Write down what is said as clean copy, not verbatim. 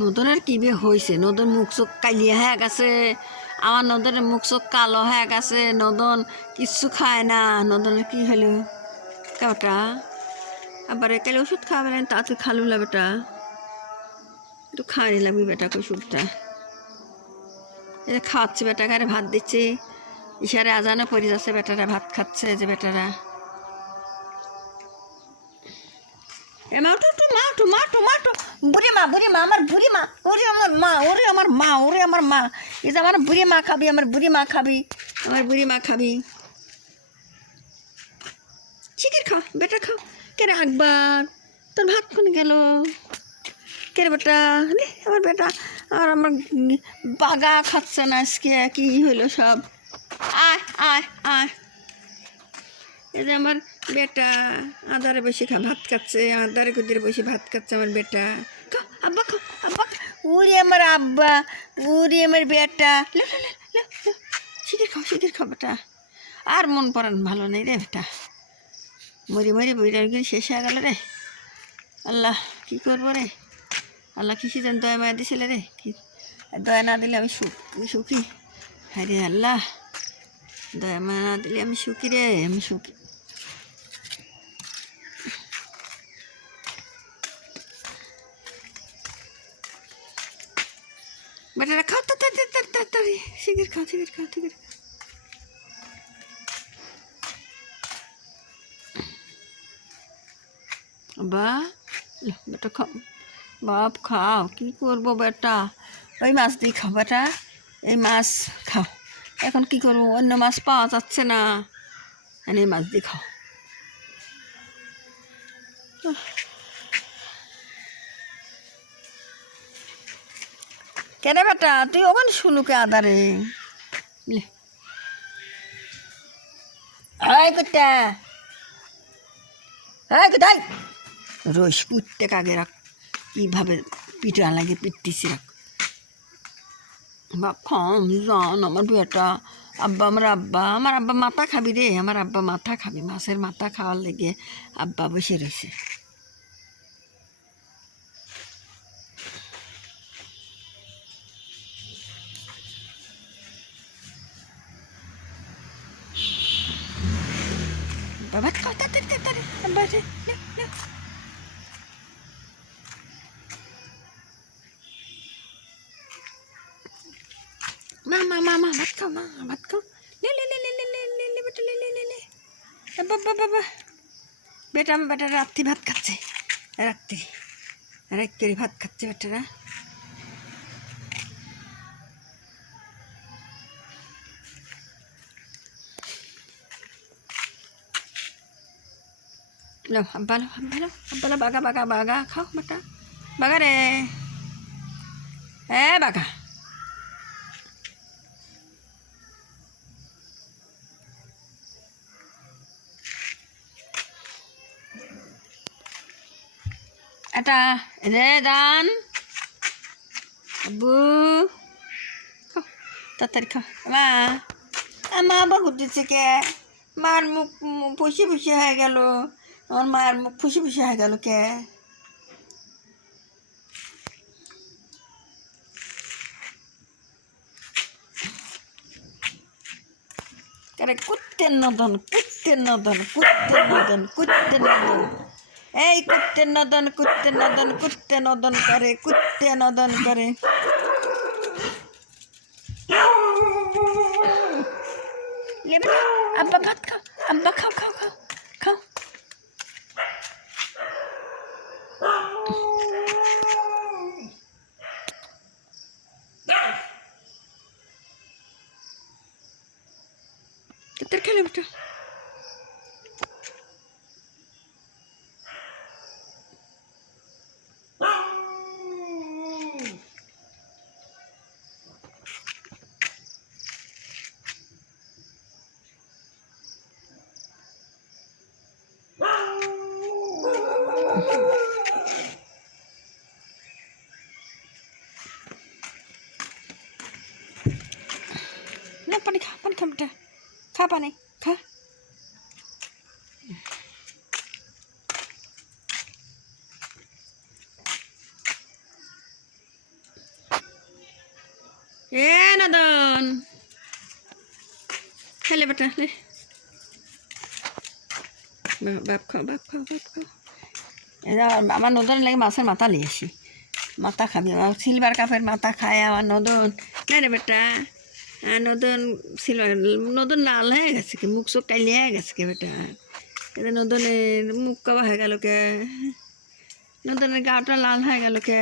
নদনের কি বে হয়েছে? নদন মুখ চোখ কালিয়া হয়ে গেছে। আমার নদনের মুখ চোখ কালো হয়ে গেছে। নদন কিচ্ছু খায় না। নদনের কি হলো কেউটা? আবার একালে ওষুধ খাওয়াবেন তা তুই খালুলা বেটা, একটু খাওয়া নিলাম বেটা ওষুধটা। খাওয়াচ্ছে বেটাকে, ভাত দিচ্ছি। ইশারে আজানে পড়ে যাচ্ছে, বেটারা ভাত খাচ্ছে যে বেটারা। এ মা উঠো উঠো, মা উঠো, মা উঠো, মা উঠো। বুড়ি মা, বুড়ি মা, আমার বুড়ি মা, ওরে আমার মা, ওরে আমার মা, ওরে আমার মা। এই যে আমার বুড়ি মা খাবি, আমার বুড়ি মা খাবি, আমার বুড়ি মা খাবি। শিখের খাও বেটা, খাও। কে রে আকবর, তোর ভাত কোন গেল? কে রে বেটা? আমার বেটা আর আমার বাগা খাচ্ছে না আজকে, কি হইলো সব? আয় আয় আয়। এই যে আমার বেটা আদারে বসে ভাত খাচ্ছে, আদারে কুদিরে বসে ভাত খাচ্ছে আমার বেটা। খাও আব্বা, খাও আব্বা। ওরে আমার আব্বা, ওরে আমার বেটা। শিখে খাও, শিখে খাও বেটা। আর মন পড়ান ভালো নেই রে বেটা। মরি মরি বইটা শেষ হয়ে গেল রে। আল্লাহ কি করবো রে? আল্লাহ কি যেন দয়া মায়া দিছিল রে। কি দয়া না দিলে আমি সুখী। হ্যাঁ রে আল্লাহ, দয়া মায়া না দিলে আমি সুখী রে, আমি সুখী। বেটারা খাও তাড়াতাড়ি, শিগগির খাও, শিগগির খাও, শিগগির। বা বেটা খাও, বাপ খাও। কি করবো বেটা? ওই মাছ দিয়ে খাও বেটা, এই মাছ খাও। এখন কি করবো? অন্য মাছ পাওয়া যাচ্ছে না, এই মাছ দিয়ে খাও। কেন বেটা তুই ওখানে শুনুকে আদারে? হাই কুত্তা, হাই কোথায় রইস? কুত্তে কাগে রাখ, কীভাবে পিঠা লাগে পিটতেছি রাখ। বাপ খাম জান আমার বেটা। আব্বা, আমার আব্বা মাথা খাবি রে, আমার আব্বা মাথা খাবি। মাছের মাথা খাওয়ার লেগে আব্বা বসে রয়েছে। ভাত খাও তাড়াতাড়ি, আব্বা রে, মা মা মা মা ভাত খাও, মা ভাত খাও। লে লে লে লে লে লে লে লে বেটা, লে লে লে লে। বাবা বাবা বেটা, আমার বেটা রাত্রি ভাত খাচ্ছে, রাত্রি ভাত খাচ্ছে বেটারা। লো আব্বা, লো আব্বা, লো আব্বা, লো বাগা বাগা বাগা খাও বেটা, বাগা রে, হ্যাঁ বাগা। এটা রে দান আব্বু, খাও তাড়াতাড়ি খাও। মা মা আবার ঘুরতেছে কে? মার মুখ ফুসি ফুসি হয়ে গেল, আমার মায়ের মুখ ফুসি ফুসি হয়ে গেল কে? আরে কুত্তের নদন, কুত্তের নদন, কুত্তের নদন, কুত্তের নদন। এই কুত্তের নদন, কুত্তের নদন, কুত্তে নদন করে, কুত্তে নদন করে। আব্বা ভাত খাও, আব্বা খাও, খাও খাও খাও। তোর খেলে বেটা। না পানি খা, পানি খা বেটা, খা পানি খা। এ নদন খেলে বেটা লে বাপ খাও বাপ খাও বাপ খাও। আমার নদন লাগে মাছের মাথা নিয়ে আসি, মাথা খাবি আমার সিলভার কাপের মাথা খায় আমার নদন। না রে বেটা নদন সিলভার নদন লাল হয়ে গেছে কি, মুখ চোখ কাইলে হয়ে গেছে কে বেটা, এটা নদনের মুখ কবা হয়ে গেল কে, নদনের গাটা লাল হয়ে গেল কে।